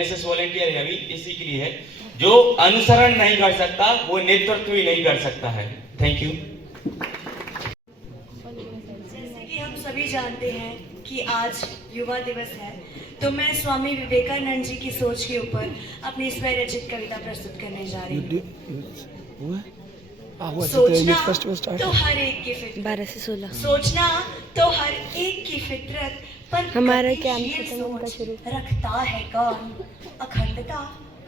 NSS volunteer है अभी इसी के लिए है, जो अनुसरण नहीं कर सकता वो नेतृत्व ही नहीं कर सकता है। Thank you. जैसे कि हम सभी जानते हैं कि आज युवा दिवस है, तो मैं स्वामी विवेकानंद जी की सोच के ऊपर अपनी स्वय रचित कविता प्रस्तुत करने जा रही हूँ। सोचना तो हर एक की फितरत, 12 से 16 सोचना तो हर एक की फितरत, पर हमारा गतिशील कैंप खत्म होगा सोच शुरू। रखता है कौन? अखंडता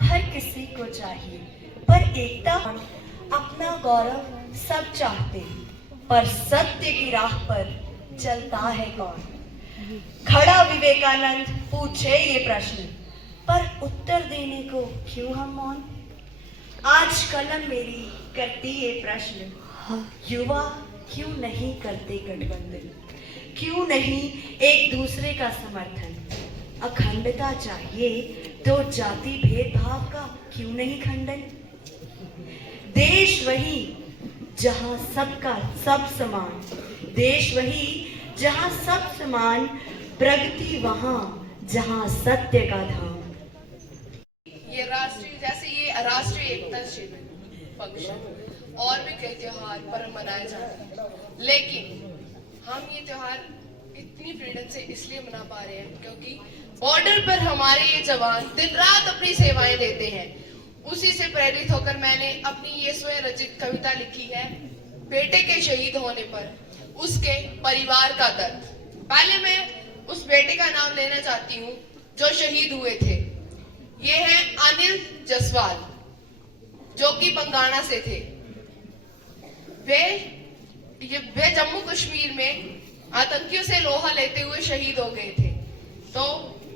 हर किसी को चाहिए, पर एकता अपना गौरव सब चाहते, पर सत्य की राह पर चलता है कौन? खड़ा विवेकानंद पूछे ये प्रश्न, पर उत्तर देने को क्यों हम मौन? आज कलम मेरी करती ये प्रश्न, युवा क्यों नहीं करते गठबंधन, क्यों नहीं एक दूसरे का समर्थन? अखंडता चाहिए तो जाति भेदभाव का क्यों नहीं खंडन? देश वही जहां सबका सब समान, देश वही जहां सब समान, प्रगति वहां जहां सत्य का धाम। ये राष्ट्रीय, जैसे ये राष्ट्रीय एकता शिविर फंक्शन और भी कई त्योहार पर मनाए जाते हैं, लेकिन हम ये त्योहार इतनी फ्रीडम से इसलिए मना पा रहे हैं क्योंकि बॉर्डर पर हमारे ये जवान दिन रात अपनी सेवाएं देते हैं। उसी से प्रेरित होकर मैंने अपनी ये स्वयं रचित कविता लिखी है, बेटे के शहीद होने पर उसके परिवार का दर्द। पहले मैं उस बेटे का नाम लेना चाहती हूँ जो शहीद हुए थे। ये है अनिल जसवाल, जो कि बंगाणा से थे। वे जम्मू कश्मीर में आतंकियों से लोहा लेते हुए शहीद हो गए थे। तो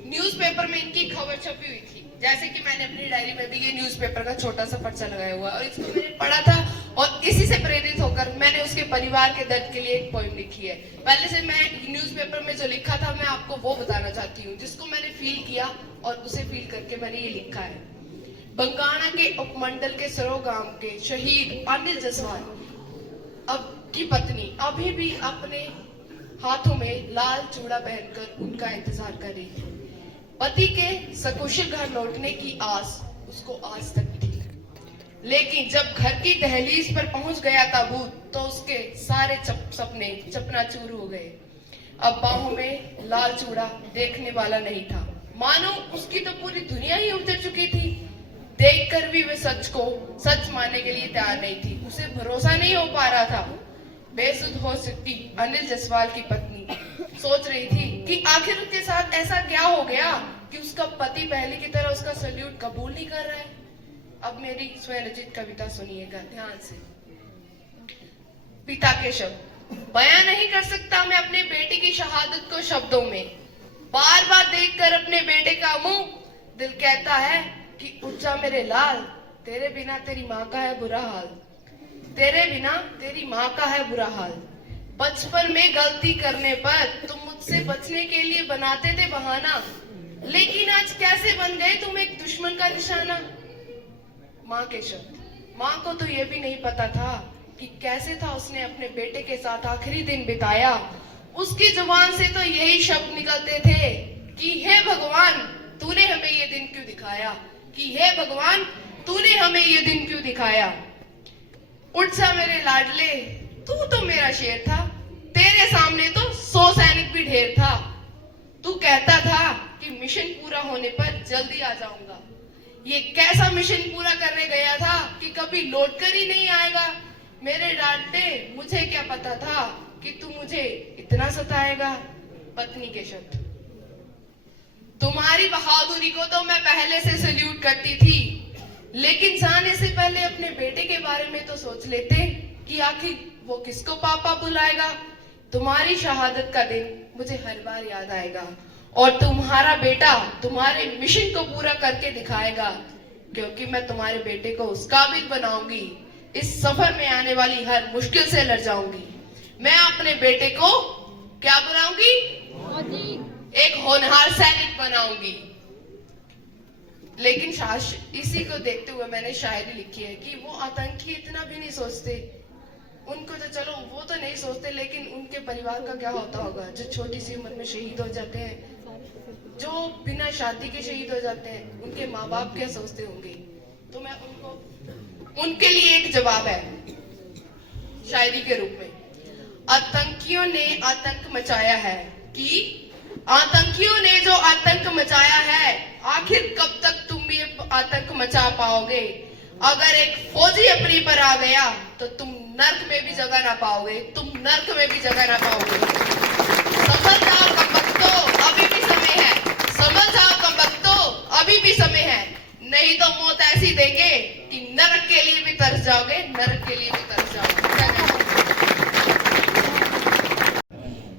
न्यूज़पेपर में इनकी खबर छपी हुई थी, जैसे कि मैंने अपनी डायरी में भी ये न्यूज़पेपर का छोटा सा पर्चा लगाया हुआ और इसको मैंने पढ़ा था और इसी से प्रेरित होकर मैंने उसके परिवार के दर्द के लिए एक पोएम लिखी है। पहले से मैं न्यूज़पेपर में जो लिखा था मैं आपको वो बताना चाहती हूँ, जिसको मैंने फील किया और उसे फील करके मैंने ये लिखा है। बंगाणा के उपमंडल के सरो गांव के शहीद अनिल जसवाल अब की पत्नी अभी भी अपने हाथों में लाल चूड़ा पहनकर उनका इंतजार कर रही थी। पति के सकुशल घर लौटने की आस उसको आज तक थी, लेकिन जब घर की दहलीज पर पहुंच गया ताबूत तो उसके सारे सपने चकनाचूर हो गए। अब बाहों में लाल चूड़ा देखने वाला नहीं था, मानो उसकी तो पूरी दुनिया ही उतर चुकी थी। देखकर भी वे सच को सच मानने के लिए तैयार नहीं थी, उसे भरोसा नहीं हो पा रहा था। बेसुध हो चुकी अनिल जसवाल की पत्नी सोच रही थी कि आखिर उसके साथ ऐसा क्या हो गया कि उसका पति पहले की तरह उसका सल्यूट कबूल नहीं कर रहा है। अब मेरी स्वयं रचित कविता सुनिएगा ध्यान से। पिता के शब्द बयां नहीं कर सकता मैं अपने बेटे की शहादत को शब्दों में, बार बार देखकर अपने बेटे का मुंह दिल कहता है कि उठ जा मेरे लाल, तेरे बिना तेरी माँ का है बुरा हाल, तेरे बिना तेरी माँ का है बुरा हाल। बचपन में गलती करने पर तुम मुझसे बचने के लिए बनाते थे बहाना, लेकिन आज कैसे बन गए तुम एक दुश्मन का निशाना। माँ के शब्द, माँ को तो ये भी नहीं पता था कि कैसे था उसने अपने बेटे के साथ आखिरी दिन बिताया। उसकी जुबान से तो यही शब्द निकलते थे कि हे भगवान तूने हमें ये दिन क्यों दिखाया, कि हे भगवान तूने हमें ये दिन क्यों दिखाया। उठ जा मेरे लाडले, तू तो मेरा शेर था, तेरे सामने तो 100 सैनिक भी ढेर था। तू कहता था कि मिशन पूरा होने पर जल्दी आ जाऊंगा, ये कैसा मिशन पूरा करने गया था कि कभी लौट कर ही नहीं आएगा। मेरे डांटे मुझे क्या पता था कि तू मुझे इतना सताएगा। पत्नी के शब्द, तुम्हारी बहादुरी को तो मैं पहले से सल्यूट करती थी, लेकिन जाने से पहले अपने बेटे के बारे में तो सोच लेते कि आखिर वो किसको पापा बुलाएगा। तुम्हारी शहादत का दिन मुझे हर बार याद आएगा और तुम्हारा बेटा तुम्हारे मिशन को पूरा करके दिखाएगा, क्योंकि मैं तुम्हारे बेटे को उस काबिल बनाऊंगी, इस सफर में आने वाली हर मुश्किल से लड़ जाऊंगी। मैं अपने बेटे को क्या बनाऊंगी, एक होनहार सैनिक बनाऊंगी। लेकिन इसी को देखते हुए मैंने शायरी लिखी है कि वो आतंकी इतना भी नहीं सोचते, उनको तो चलो वो तो नहीं सोचते, लेकिन उनके परिवार का क्या होता होगा जो छोटी सी उम्र में शहीद हो जाते हैं। जो बिना शादी के शहीद हो जाते हैं, उनके माँ बाप क्या सोचते होंगे। तो मैं उनके लिए एक जवाब है शायरी के रूप में। आतंकियों ने आतंक मचाया है कि आतंकियों ने जो आतंक मचाया है, आखिर कब तक तुम भी आतंक मचा पाओगे। अगर एक फौजी अपनी पर आ गया तो तुम नर्क में भी जगह ना पाओगे, तुम नर्क में भी जगह ना पाओगे। समझ जाओ कमबख्तो, अभी भी समय है। समझ जाओ कमबख्तो, अभी भी समय है। नहीं तो मौत ऐसी देंगे कि नरक के लिए भी तरस जाओगे, नरक के लिए भी तरस जाओगे।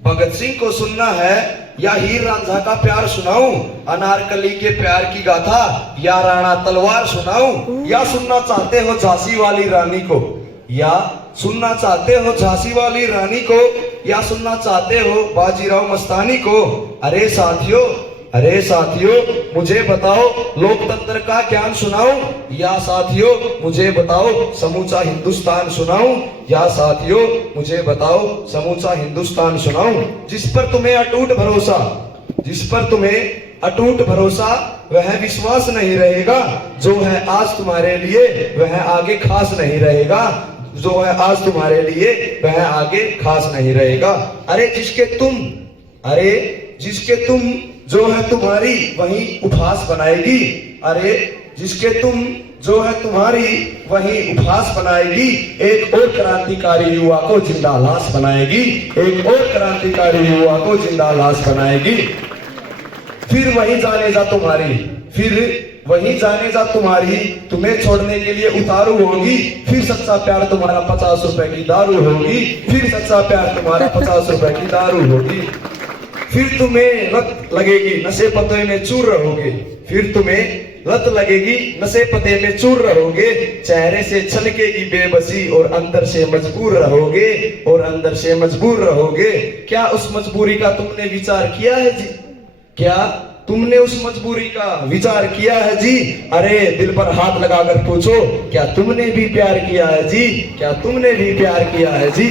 भगत सिंह को सुनना है या हीर रांझा का प्यार सुनाऊं, अनारकली के प्यार की गाथा या राणा तलवार सुनाऊं, या सुनना चाहते हो झांसी वाली रानी को, या सुनना चाहते हो झांसी वाली रानी को, या सुनना चाहते हो बाजीराव मस्तानी को। अरे साथियों मुझे बताओ लोकतंत्र का ज्ञान सुनाऊं, या साथियों मुझे बताओ समूचा हिंदुस्तान सुनाऊं, या साथियों मुझे बताओ समूचा हिंदुस्तान सुनाऊं। जिस पर तुम्हें अटूट भरोसा वह विश्वास नहीं रहेगा, जो है आज तुम्हारे लिए वह आगे खास नहीं रहेगा, जो है आज तुम्हारे लिए वह आगे खास नहीं रहेगा। अरे जिसके तुम जो है तुम्हारी वही उपहास बनाएगी, अरे जिसके तुम जो है तुम्हारी वही उपहास बनाएगी। एक और क्रांतिकारी युवा को जिंदा लाश बनाएगी, एक और क्रांतिकारी युवा को जिंदा लाश बनाएगी। फिर वही जाने जा तुम्हारी तुम्हें छोड़ने के लिए उतारू होगी। फिर सच्चा प्यार तुम्हारा 50 रुपए की दारू होगी, फिर सच्चा प्यार तुम्हारा 50 रुपए की दारू होगी। फिर तुम्हें लत लगेगी नशे पते में चूर रहोगे, फिर तुम्हें लत लगेगी नशे पते में चूर रहोगे। चेहरे से छलकेगी बेबसी और अंदर से मजबूर रहोगे। क्या उस मजबूरी का तुमने विचार किया है जी? क्या तुमने उस मजबूरी का विचार किया है जी? अरे दिल पर हाथ लगाकर पूछो, क्या तुमने भी प्यार किया है जी? क्या तुमने भी प्यार किया है जी?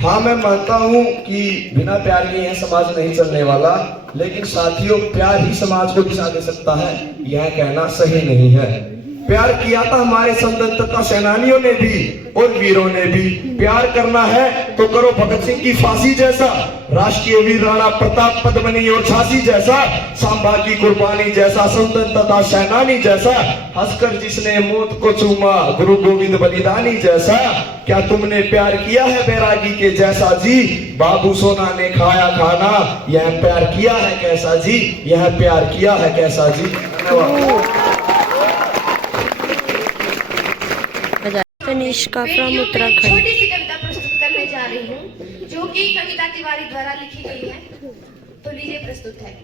हाँ, मैं मानता हूँ कि बिना प्यार के यह समाज नहीं चलने वाला, लेकिन साथियों प्यार ही समाज को दिशा दे सकता है, यह कहना सही नहीं है। प्यार किया था हमारे स्वतंत्रता सेनानियों ने भी और वीरों ने भी। प्यार करना है तो करो भगत सिंह की फांसी जैसा, राष्ट्रीय वीर राणा प्रताप पद्मनी और झांसी जैसा, सांबा की कुर्बानी जैसा, स्वतंत्रता सेनानी जैसा, हंसकर जिसने मौत को चूमा गुरु गोविंद बलिदानी जैसा। क्या तुमने प्यार किया है बैरागी के जैसा जी? बाबू सोना ने खाया खाना, यह प्यार किया है कैसा जी? यह प्यार किया है कैसा जी? धन्यवाद। कनिष्का फ्रॉम छोटी उत्तराखंड। सी कविता प्रस्तुत करने जा रही हूँ, जो कि कविता तिवारी द्वारा लिखी गई है। तो लीजिए प्रस्तुत है।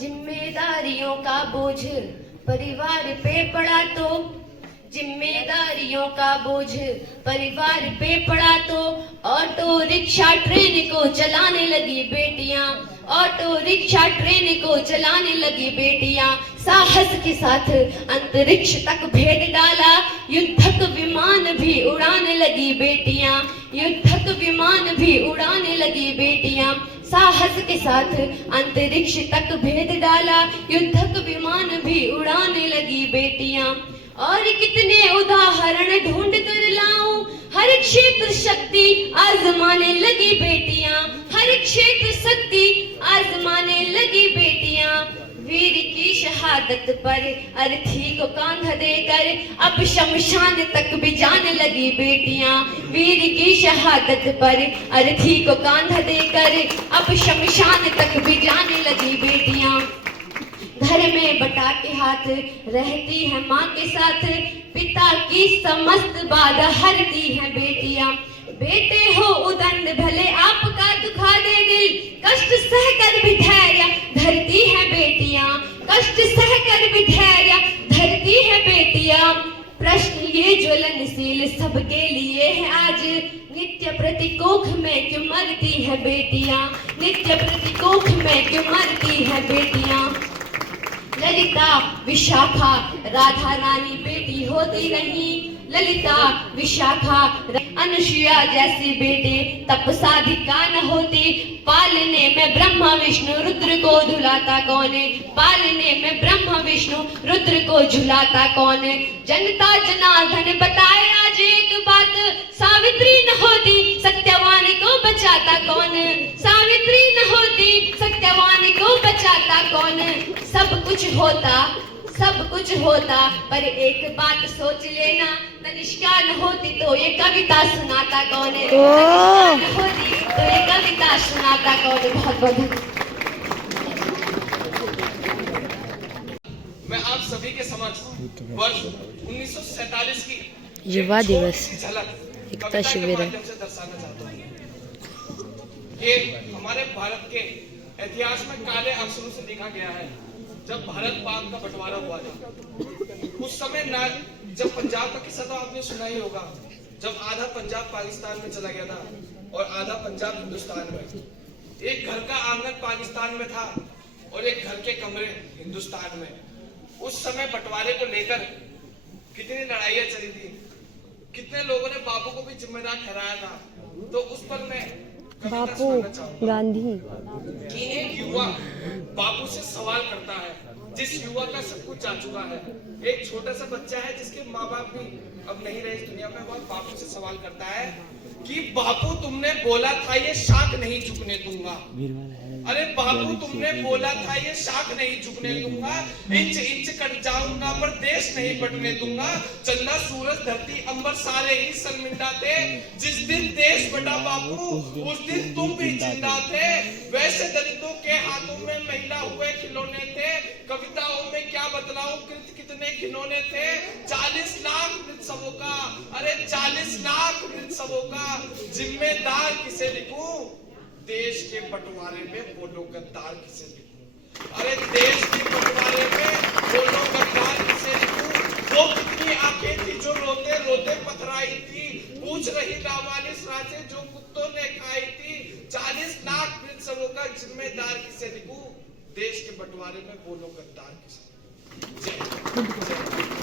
जिम्मेदारियों का बोझ परिवार पे पड़ा तो, जिम्मेदारियों का बोझ परिवार पे पड़ा तो, ऑटो रिक्शा ट्रेन को चलाने लगी बेटियां, ऑटो रिक्शा ट्रेन को चलाने लगी बेटियां। साहस के साथ अंतरिक्ष तक भेद डाला, युद्धक विमान भी उड़ाने लगी बेटियां, युद्धक विमान भी उड़ाने लगी बेटियां। साहस के साथ अंतरिक्ष तक भेद डाला, युद्धक विमान भी उड़ाने लगी बेटियां। और कितने उदाहरण ढूंढ कर लाऊं, हर क्षेत्र शक्ति आजमाने लगी बेटियां, हर क्षेत्र शक्ति आजमाने लगी बेटियां। वीर की शहादत पर अर्थी को कांधा देकर अब शमशान तक भी जाने लगी बेटियां, वीर की शहादत पर अर्थी को कांधा देकर अब शमशान तक भी जाने लगी बेटियां। घर में बटा के हाथ रहती है माँ के साथ, पिता की समस्त बाधा हरती है बेटियां। बेटे हो उदंड भले आपका दुखा दे दिल, कष्ट सहकर भी धैर्य धरती है बेटियां, कष्ट सहकर भी धैर्य धरती है बेटियां। प्रश्न ये ज्वलनशील सबके लिए है आज, नित्य प्रतिकोख में क्यों मरती है बेटियां, नित्य प्रतिकोख में क्यों मरती है बेटियां। ललिता विशाखा राधा रानी बेटी होती नहीं, ललिता, विशाखा, अनुसुईया जैसे बेटे तप साधिका न होती। पालने में ब्रह्मा विष्णु रुद्र को झुलाता कौन? पालने में ब्रह्मा विष्णु रुद्र को झुलाता कौन? जनता जनार्दन बताए आज एक बात, सावित्री न होती सत्यवान को बचाता कौन? सावित्री न होती सत्यवान को बचाता कौन? सब कुछ होता पर एक बात सोच लेना, तनिष्का न होती तो ये कविता सुनाता कौन? तनिष्का न होती तो ये कविता सुनाता कौन? बहुत बहुत मैं आप सभी के समक्ष वर्ष 1947 की युवा एक दिवस छोटी सी झलक एकता कविता के शिविर है। माध्यम से दर्शाना चाहता हूँ कि हमारे भारत के इतिहास में काले अक्षरों से लिखा गया है, जब भारत पाक का बंटवारा हुआ था उस समय ना, जब पंजाब का किस्सा तो आपने सुना ही होगा, जब आधा पंजाब पाकिस्तान में चला गया था और आधा पंजाब हिंदुस्तान में। एक घर का आंगन पाकिस्तान में था और एक घर के कमरे हिंदुस्तान में। उस समय बंटवारे को लेकर कितनी लड़ाइयां चली थी, कितने लोगों ने बापू को भी जिम्मेदार ठहराया था। तो उस पर मैं बापू गांधी कि एक युवा बापू से सवाल करता है, जिस युवा का सब कुछ जा चुका है। एक छोटा सा बच्चा है जिसके माँ बाप भी अब नहीं रहे इस दुनिया में, वह बापू से सवाल करता है कि बापू तुमने बोला था ये शाख नहीं झुकने दूंगा। अरे बापू तुमने बोला था ये शाख नहीं झुकने दूंगा, इंच इंच कट जाऊंगा पर देश नहीं बटने दूंगा। चंदा सूरज धरती अंबर सारे ही शर्मिंदा थे, जिस दिन देश बटा बापू उस दिन तुम भी जिंदा थे। वैसे दलितों के हाथों में महिला हुए खिलौने थे, कविताओं में क्या बतलाऊं कृत कितने खिलौने थे। 40 लाख मृतसवों का, अरे 40 लाख मृतसवों का जिम्मेदार किसे लिखूं? देश के बंटवारे में बोलो गद्दार किसे लिखूं? अरे देश के बंटवारे में बोलो गद्दार किसे लिखूं? वो कितनी आंखें थी जो रोते रोते पथराई थी, पूछ रही लावारिस रातें जो कुत्तों ने खाई थी। 40 लाख मृतसवों का जिम्मेदार किसे लिखूं? देश के बंटवारे में बोलो गद्दार किसे? जय